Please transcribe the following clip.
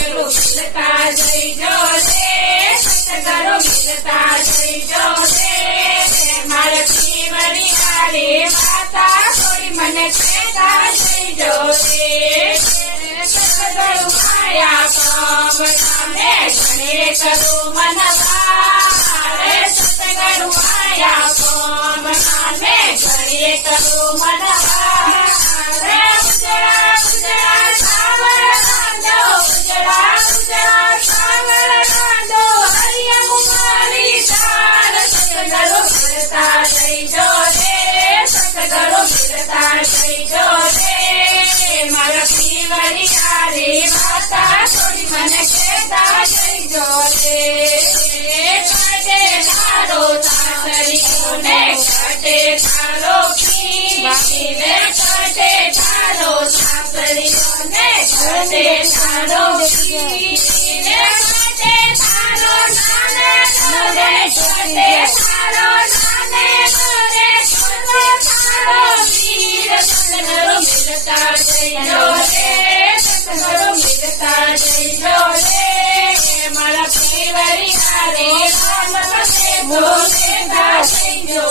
મિલતા જઈજો રે સતગુરુ મિલતા જઈજો રે મારા પીવરી હારે માતા કોઈ મને કહેતા જઈજો રે સતગુરુ માયા કામ નામે ઘણે કરું મનવા રે સતગુરુ માયા કામ નામે ઘણે કરું મનવા રે ઉજળા ઉજળા સાવર નાંદો ઉજળા ઉજળા સાવર નાંદો હરિયમ મારી તાર સતગુરુ મિલતા જઈજો રે સતગુરુ મિલતા જઈજો રે મારા પીવરી હારે માતા થોડી મને કહેતા જઈજો રે કાઢે તારો સાસરીઓને કાઢે તારો પીને કાઢે તારો સાસરીઓને કાઢે તારો પીને કાઢે તારો નાને રે કાઢે તારો નાને રે તારો વીર સતગુરુ મિલતા જઈજો રે સતગુરુ મિલતા જઈજો રે મારા પીવરી હારે રામ ભજે ભોલે જઈજો